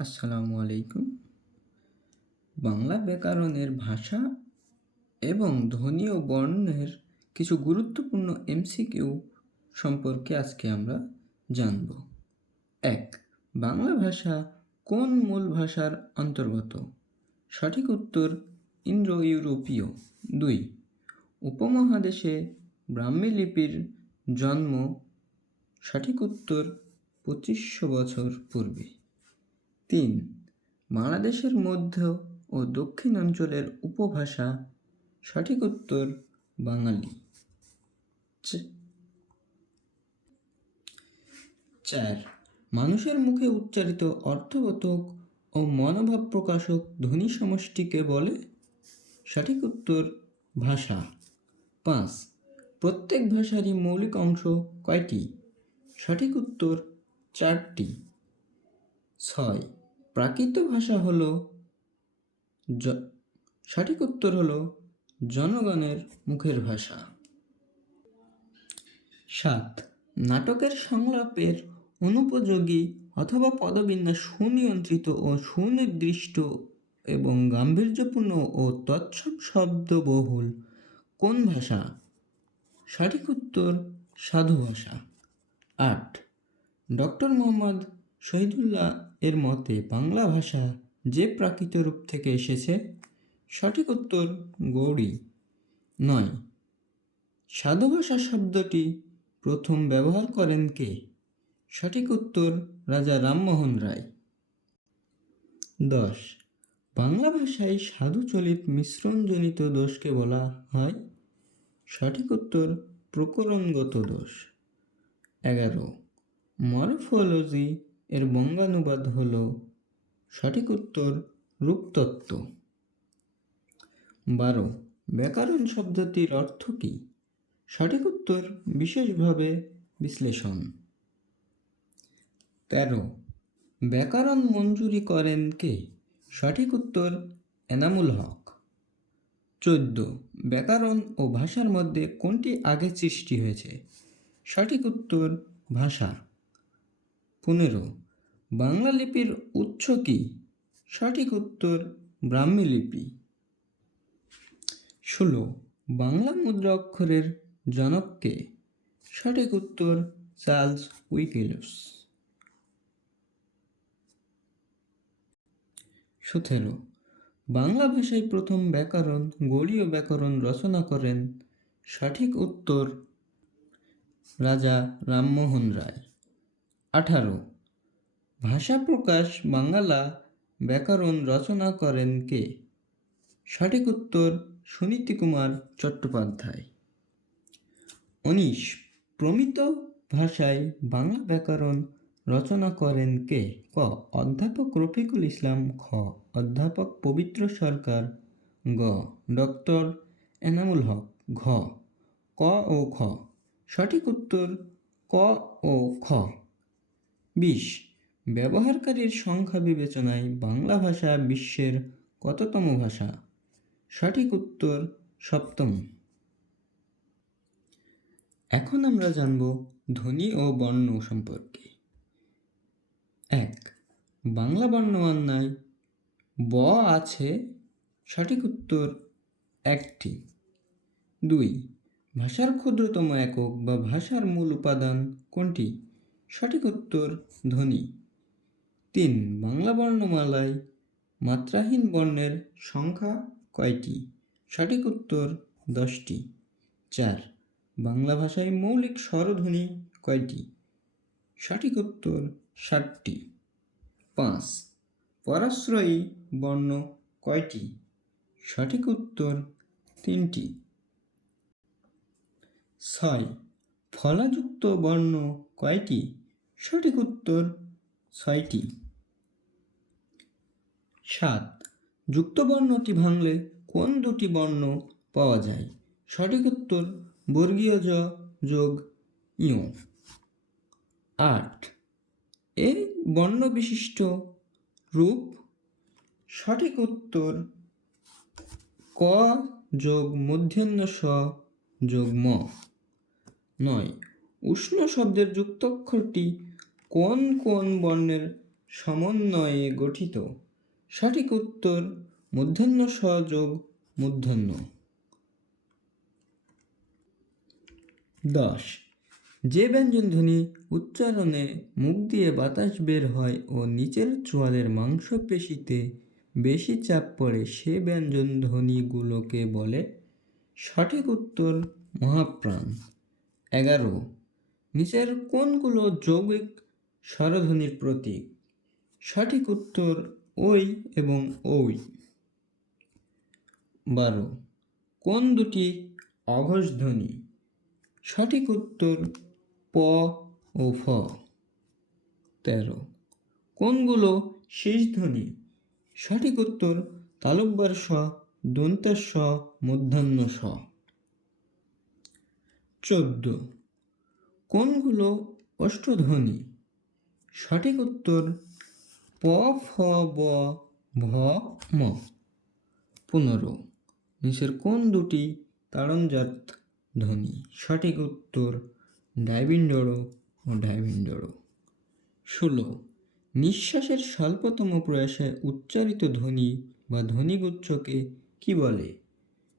আসসালামু আলাইকুম। বাংলা ব্যাকরণের ভাষা এবং ধ্বনি ও বর্ণের কিছু গুরুত্বপূর্ণ এমসিকিউ সম্পর্কে আজকে আমরা জানব। এক, বাংলা ভাষা কোন মূল ভাষার অন্তর্গত? সঠিক উত্তর ইন্দ্রো ইউরোপীয় দুই, উপমহাদেশে ব্রাহ্মী লিপির জন্ম সঠিক উত্তর পঁচিশশো বছর পূর্বে। তিন, বাংলাদেশের মধ্য ও দক্ষিণ অঞ্চলের উপভাষা, সঠিক উত্তর বাঙালি। চার, মানুষের মুখে উচ্চারিত অর্থবোধক ও মনোভাব প্রকাশক ধ্বনি সমষ্টিকে বলে সঠিক উত্তর ভাষা। পাঁচ, প্রত্যেক ভাষারই মৌলিক অংশ কয়টি? সঠিক উত্তর চারটি। ছয় প্রাকৃত ভাষা হলো সঠিক উত্তর হলো জনগণের মুখের ভাষা। সাত, নাটকের সংলাপের অনুপযোগী অথবা পদবিন্যাস সুনিয়ন্ত্রিত ও সুনির্দিষ্ট এবং গাম্ভীর্যপূর্ণ ও তৎসব শব্দবহুল। কোন ভাষা? সঠিক উত্তর সাধু ভাষা। আট, ডক্টর মোহাম্মদ শহীদুল্লাহ এর মতে বাংলা ভাষা যে প্রাকৃত রূপ থেকে এসেছে, সঠিক উত্তর গৌড়ি নয়। সাধু ভাষা শব্দটি প্রথম ব্যবহার করেন কে? সঠিক উত্তর রাজা রামমোহন রায়। দশ। বাংলা ভাষায় সাধুচলিত মিশ্রণজনিত দোষকে বলা হয় সঠিক উত্তর প্রকরণগত দোষ। এগারো। মরফোলজি এর বঙ্গানুবাদ হল সঠিক উত্তর রূপতত্ত্ব। বারো, ব্যাকরণ শব্দটির অর্থ কী? সঠিক উত্তর বিশেষভাবে বিশ্লেষণ। তেরো, ব্যাকরণ মঞ্জুরি করেন কে? সঠিক উত্তর এনামুল হক। চোদ্দ, ব্যাকরণ ও ভাষার মধ্যে কোনটি আগে সৃষ্টি হয়েছে? সঠিক উত্তর ভাষা। পনেরো। বাংলা লিপির উৎস কি? সঠিক উত্তর ব্রাহ্মী লিপি। ষোলো। বাংলা মুদ্রা অক্ষরের জনককে সঠিক উত্তর চার্লস উইকেলস। সতেরো। বাংলা ভাষায় প্রথম ব্যাকরণ গৌড়ীয় ব্যাকরণ রচনা করেন সঠিক উত্তর রাজা রামমোহন রায়। আঠারো। ভাষা প্রকাশ বাংলা ব্যাকরণ রচনা করেন কে? সঠিক উত্তর সুনীতি কুমার চট্টোপাধ্যায়। উনিশ। প্রমিত ভাষায় বাংলা ব্যাকরণ রচনা করেন কে? ক। অধ্যাপক রফিকুল ইসলাম। খ। অধ্যাপক পবিত্র সরকার। গ। ডক্টর এনামুল হক। ঘ। ক ও খ। সঠিক উত্তর ক ও খ। বিশ। ব্যবহারকারীর সংখ্যা বিবেচনায় বাংলা ভাষা বিশ্বের কততম ভাষা? সঠিক উত্তর সপ্তম। এখন আমরা জানব ধ্বনি ও বর্ণ সম্পর্কে। এক, বাংলা বর্ণমান্যায় ব আছে, সঠিক উত্তর একটি। দুই, ভাষার ক্ষুদ্রতম একক বা ভাষার মূল উপাদান কোনটি? সঠিক উত্তর ধ্বনি। তিন, বাংলা বর্ণমালায় মাত্রাহীন বর্ণের সংখ্যা কয়টি? সঠিক উত্তর দশটি। চার, বাংলা ভাষায় মৌলিক স্বরধ্বনি কয়টি? সঠিক উত্তর ষাটটি। পাঁচ, পরাশ্রয়ী বর্ণ কয়টি? সঠিক উত্তর তিনটি। ছয়, ফলাযুক্ত বর্ণ কয়টি? সঠিক উত্তর ছয়টি। সাত। যুক্ত বর্ণটি ভাঙলে কোন দুটি বর্ণ পাওয়া যায়? সঠিক উত্তর বর্গীয় জ যোগ ইয় আট। এই বর্ণ বিশিষ্ট রূপ। সঠিক উত্তর ক যোগ মূর্ধন্য স যোগ ম। নয়। উষ্ণ শব্দের যুক্তাক্ষরটি কোন কোন বর্ণের সমন্বয়ে গঠিত? সঠিক উত্তর মূর্ধন্য স যোগ মূর্ধন্য দশ। যে ব্যঞ্জনধ্বনি উচ্চারণে মুখ দিয়ে বাতাস বের হয় ও নিচের চোয়ালের মাংসপেশিতে বেশি চাপ পড়ে সে ব্যঞ্জনধ্বনিগুলোকে বলে সঠিক উত্তর মহাপ্রাণ। এগারো। নিচের কোনগুলো যৌগিক স্বরধ্বনির প্রতীক। সঠিক উত্তর ওই এবং ওই বারো। কোন দুটি অঘোষ ধ্বনি? সঠিক উত্তর প ও ফ। তেরো। কোনগুলো শেষ ধ্বনি? সঠিক উত্তর তালুকবার স দন্তের স মধ্যাহ্ন স চোদ্দ। কোনগুলো অষ্টধ্বনি? সঠিক উত্তর প, ফ, ব, ভ, ম। পনেরো। নিচের কোন দুটি তাড়নজাত ধ্বনি? সঠিক উত্তর ডাইবিন্ডরো ও ডাইবিন্ডরো ষোলো। নিঃশ্বাসের স্বল্পতম প্রয়াসে উচ্চারিত ধ্বনি বা ধ্বনিগুচ্ছকে কি বলে?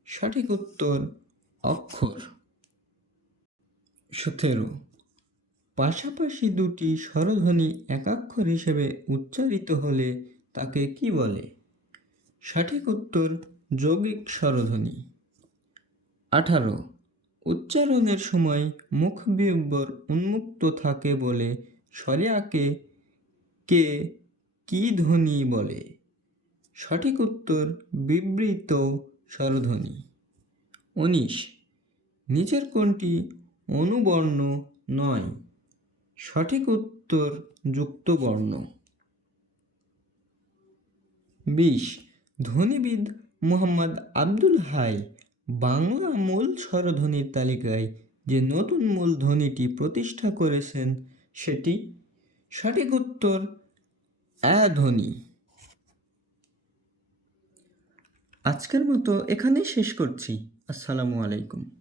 সঠিক উত্তর অক্ষর। সতেরো। পাশাপাশি দুটি স্বরধ্বনি একাক্ষর হিসেবে উচ্চারিত হলে তাকে কি বলে? সঠিক উত্তর যৌগিক স্বরধ্বনি। আঠারো। উচ্চারণের সময় মুখ বিব্বর উন্মুক্ত থাকে বলে স্বরিয়াকে কে কি ধ্বনি বলে? সঠিক উত্তর বিবৃত স্বরধ্বনি। উনিশ। নিচের কোনটি অনুবর্ণ নয়। সঠিক উত্তর যুক্তবর্ণ। বিশ ধ্বনিবিদ মোহাম্মদ আব্দুল হাই বাংলা মূল স্বরধ্বনির তালিকায় যে নতুন মূল ধ্বনিটি প্রতিষ্ঠা করেছেন সেটি সঠিক উত্তর ধ্বনি। আজকের মতো এখানেই শেষ করছি। আসসালামু আলাইকুম।